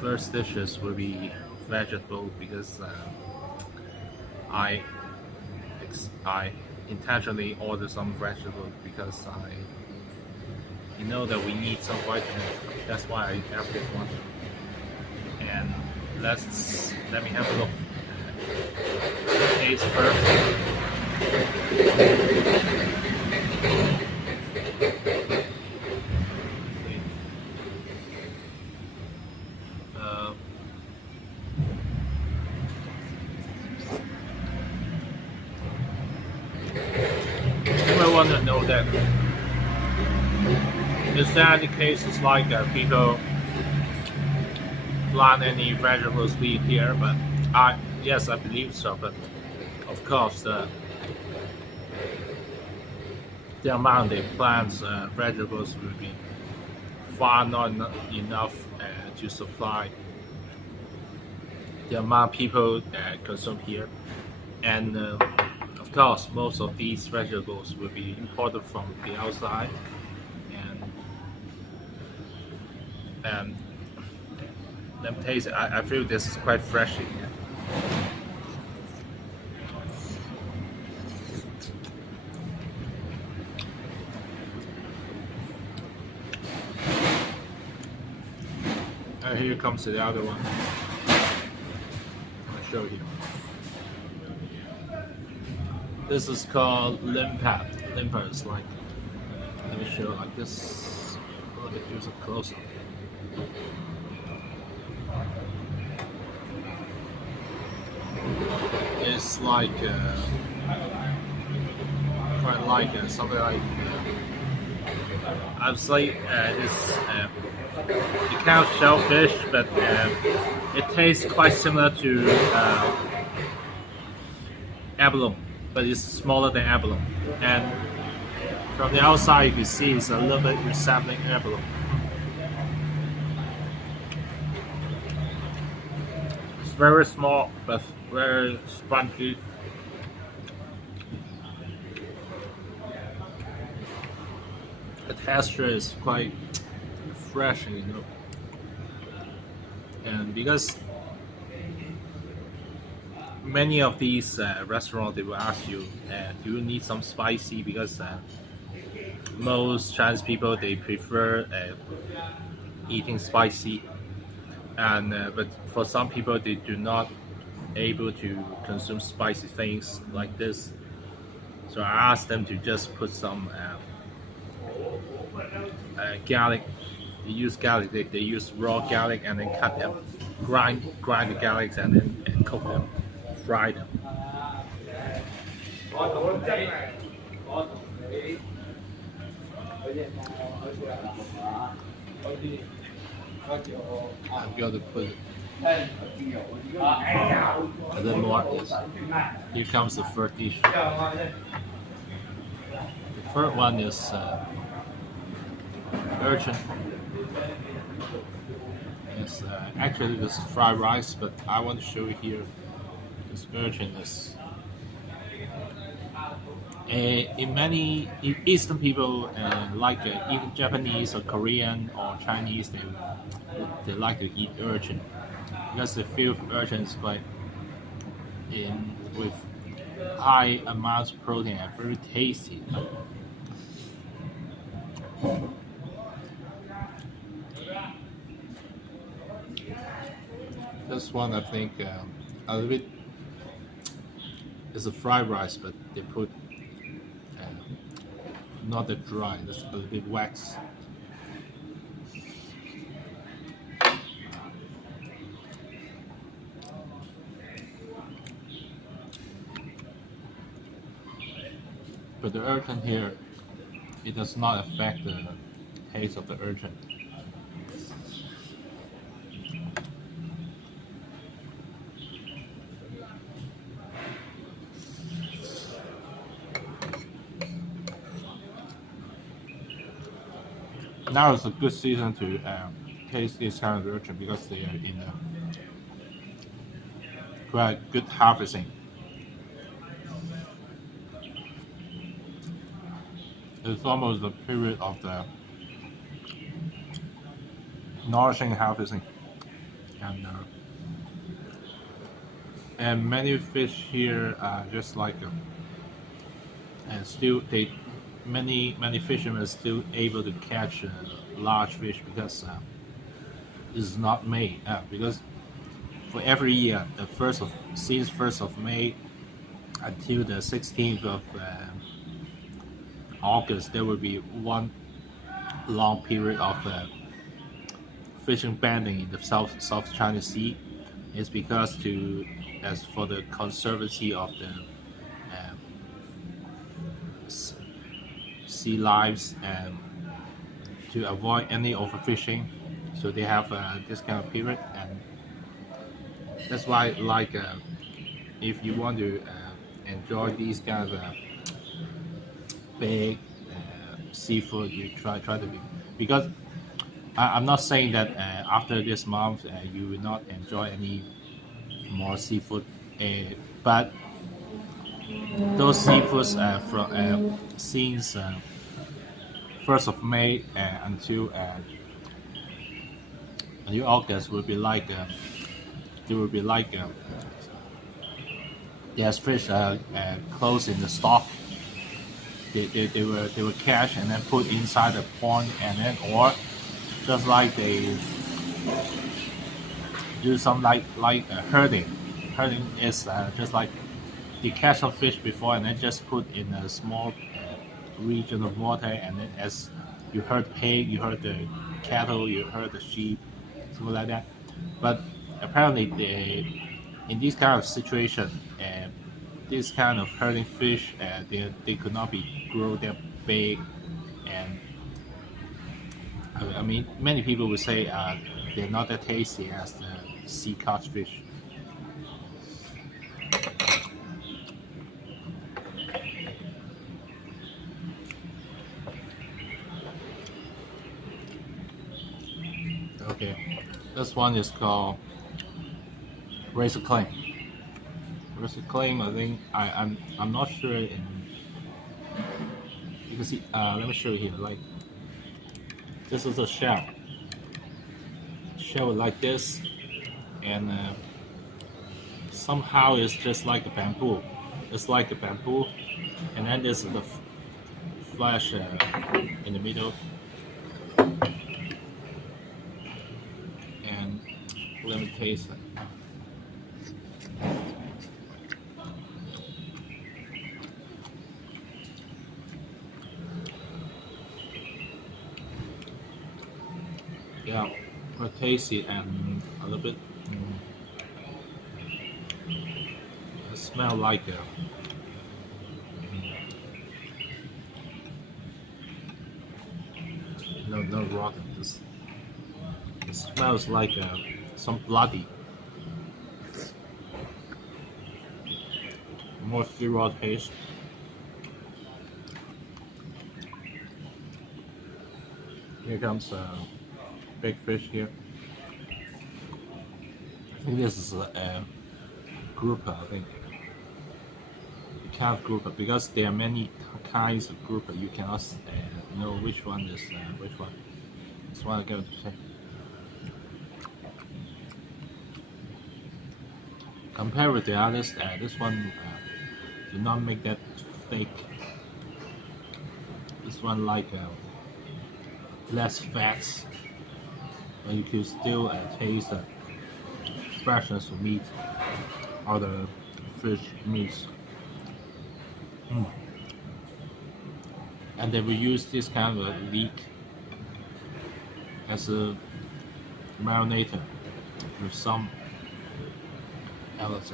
first dishes will be vegetable because I intentionally order some vegetables because you know that we need some vitamins. That's why I have this one. And let me have a look. Taste first. You might want to know that is there any cases like people plant any vegetables seed here? But yes, I believe so. But of course, the amount they plant vegetables will be far not enough to supply the amount people consume here. And of course, most of these vegetables will be imported from the outside, and let me taste it. I feel this is quite fresh here. And here comes the other one. I'll show you. This is called limpet. Limpet is like, let me show like this. Let me do some close up. It's like quite like something like I would say it's you count shellfish, but it tastes quite similar to abalone, but it's smaller than abalone. And from the outside, you can see it's a little bit resembling abalone. It's very small, but very spongy. The texture is quite refreshing, you know. And because many of these restaurants, they will ask you, do you need some spicy? Because most Chinese people, they prefer eating spicy, and but for some people, they do not able to consume spicy things like this. So I asked them to just put some garlic. They use garlic. They use raw garlic and then cut them, grind the garlics and then cook them, fry them. I'm going to put a little more. Here comes the third dish. The third one is urchin. It's actually this is fried rice, but I want to show you here. This urchin is in many Eastern people like even Japanese or Korean or Chinese, they like to eat urchin because they feel urchin is quite with high amounts of protein and very tasty. This one I think a little bit is a fried rice, but they put not that dry, just a little bit wax. But the urchin here, it does not affect the taste of the urchin. Now is a good season to taste this kind of urchin because they are in a quite good harvesting. It's almost the period of the nourishing harvesting. and many fish here are just like and still many fishermen are still able to catch large fish because it's not May because for every year since 1st of May until the 16th of August there will be one long period of fishing banning in the South China Sea. Is because as for the conservancy of the sea lives and to avoid any overfishing, so they have this kind of period, and that's why like if you want to enjoy these kind of big seafood, you try to be, because I'm not saying that after this month you will not enjoy any more seafood, but those seafoods from since 1st of May until August will be like there will be like there's fish close in the stock. They were catch and then put inside the pond, and then or just like they do some like herding. Herding is just like they catch some fish before and then just put in a small region of water, and then as you herd pig, you herd the cattle, you herd the sheep, something like that. But apparently in this kind of situation, this kind of herding fish, they could not be grow that big, and I mean many people would say they're not that tasty as the sea caught fish. Okay, this one is called razor claim. Razor claim, I think I'm not sure in. You can see. Let me show you here. Like this is a shell. Shell like this, and somehow it's just like a bamboo. It's like a bamboo, and then there's the flesh in the middle. And let me taste it. Yeah, quite tasty and a little bit. It smells like no rotten. It smells like some bloody, more raw taste. Here comes big fish here. I think this is a grouper. I think you can't grouper because there are many kinds of grouper. You cannot know which one is which one. That's what I'm going to say. Compared with the others, this one do not make that thick. This one like less fats, but you can still taste the freshness of meat or the fish meats. And they will use this kind of leek as a marinator with some else.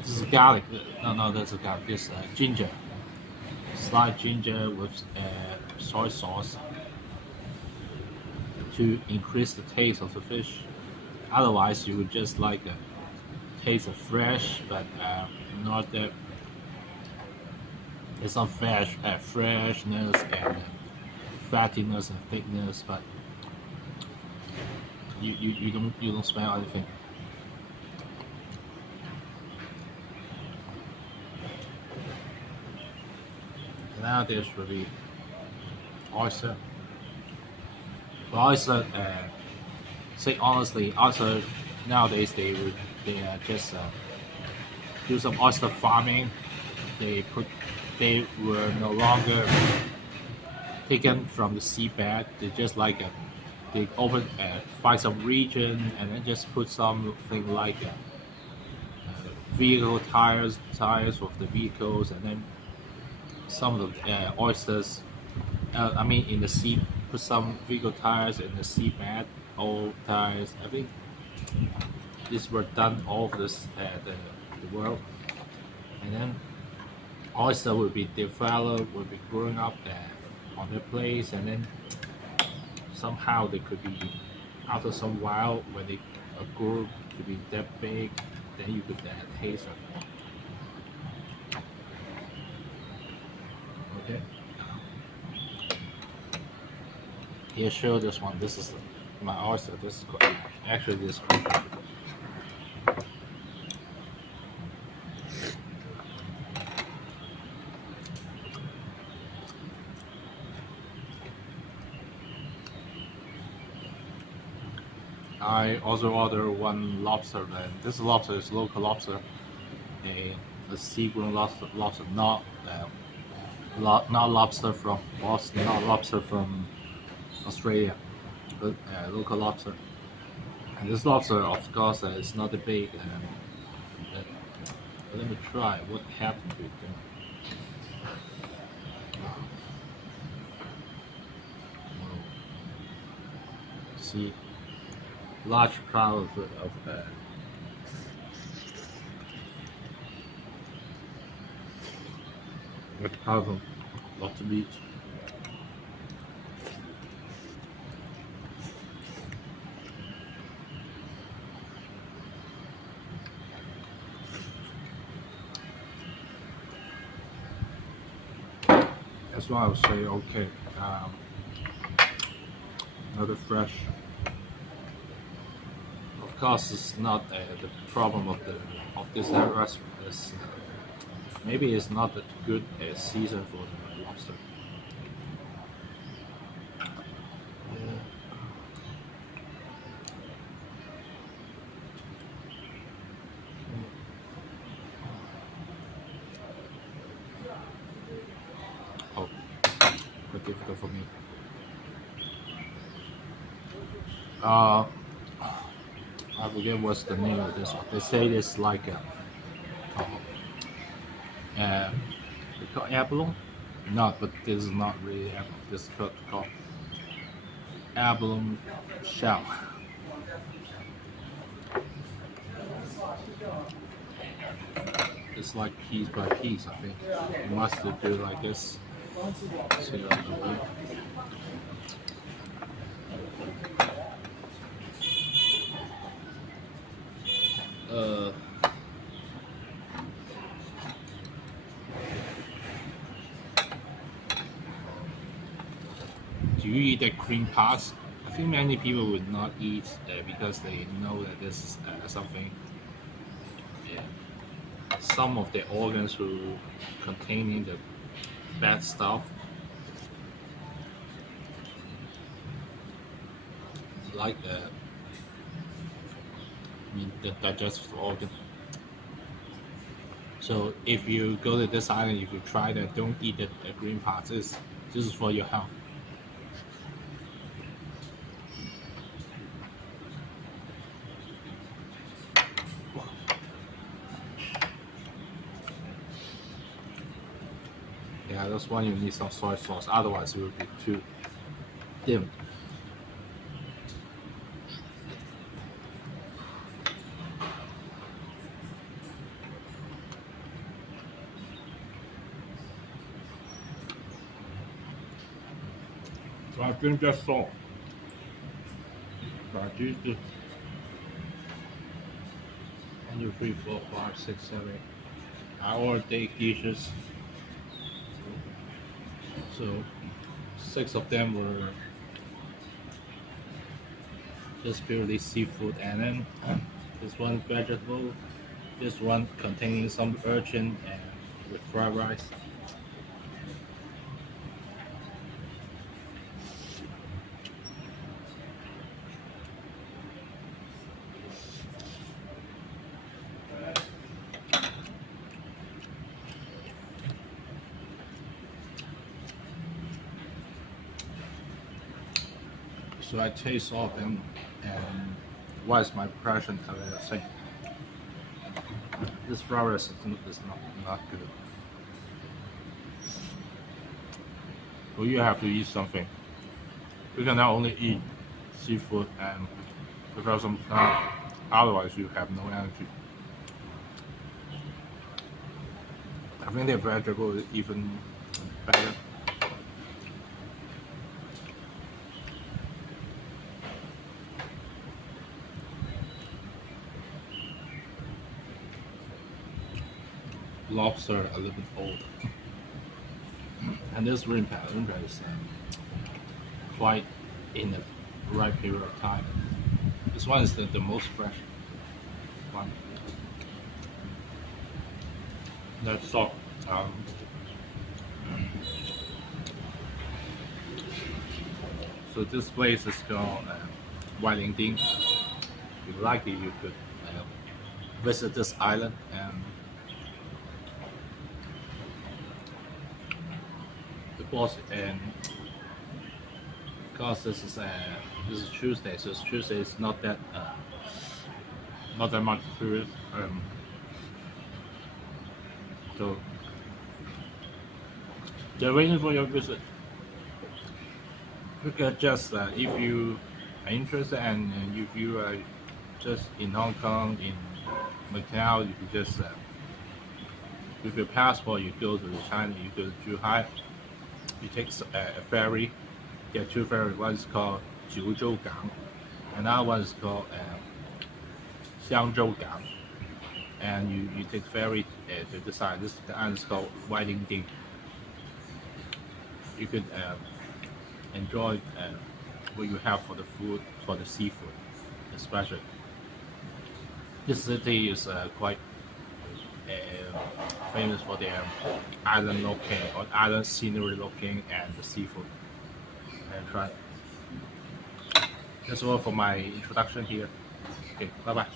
This is garlic. No, that's a garlic. This ginger, sliced ginger with soy sauce to increase the taste of the fish. Otherwise, you would just like taste of fresh, but not that. It's not freshness and fattiness and thickness, but you don't smell anything. Now this will be oyster. The oyster, say honestly, oyster nowadays they just do some oyster farming. They were no longer taken from the seabed. They just like they find some region and then just put something like vehicle tires of the vehicles, and then some of the oysters. I mean, in the sea, put some vehicle tires in the seabed, old tires. I think these were done all over the world, and then oyster will be developed, will be growing up on their place, and then somehow they could be, after some while, when they grow to be that big, then you could taste them. Okay. Here, show this one. This is my oyster. This is actually this. I also ordered one lobster, and this lobster is local lobster, a sea-grown lobster, not lobster from Boston, not lobster from Australia, but local lobster. And this lobster, of course, is not that big. Let me try what happened to it. See, large cloud of lots of meat. That's why I would say okay. Another fresh. Of course, it's not the problem of this restaurant. Maybe it's not a good season for the lobster. Oh, quite difficult for me. I forget what's the name of this one. They say it's like they call abalone. No, but this is not really abalone. This is called abalone shell. It's like piece by piece, I think. You must do like this. See do you eat the cream parts? I think many people would not eat because they know that this is something. Some of the organs will containing the bad stuff, like the digestive organ. So if you go to this island, if you try that, don't eat the green parts. This is for your health. Yeah, that's why you need some soy sauce. Otherwise, it will be too dim. So I think that's all. But Jesus. 1, 2, 3, 4, 5, 6, 7, 8. I ordered 8 dishes. So 6 of them were just purely seafood, and then this one vegetable, this one containing some urchin and with fried rice. So I taste all of them, and what is my impression? I will say this flour is not good. So you have to eat something. You can not only eat seafood and prepare some snack, otherwise you have no energy. I think the vegetable is even better. Lobster a little bit old, and this limpet is quite in the right period of time. This one is the most fresh one. That's all. So this place is called Wailingding. If you like it, you could visit this island and the boss. And because this is Tuesday, so Tuesday is not that much tourist. So they're waiting for your visit. You can just if you are interested, and if you are just in Hong Kong, in Macau, you can just with your passport you go to China, you go to Zhuhai, you take a ferry. There are two ferries. One is called Jiuzhougang, another one is called Xiangzhougang. And you take ferry to the side. This island is called Wailingding. You could enjoy what you have for the food, for the seafood, especially. This city is quite famous for their island looking or island scenery looking and the seafood. And try. That's all for my introduction here. Okay, bye bye.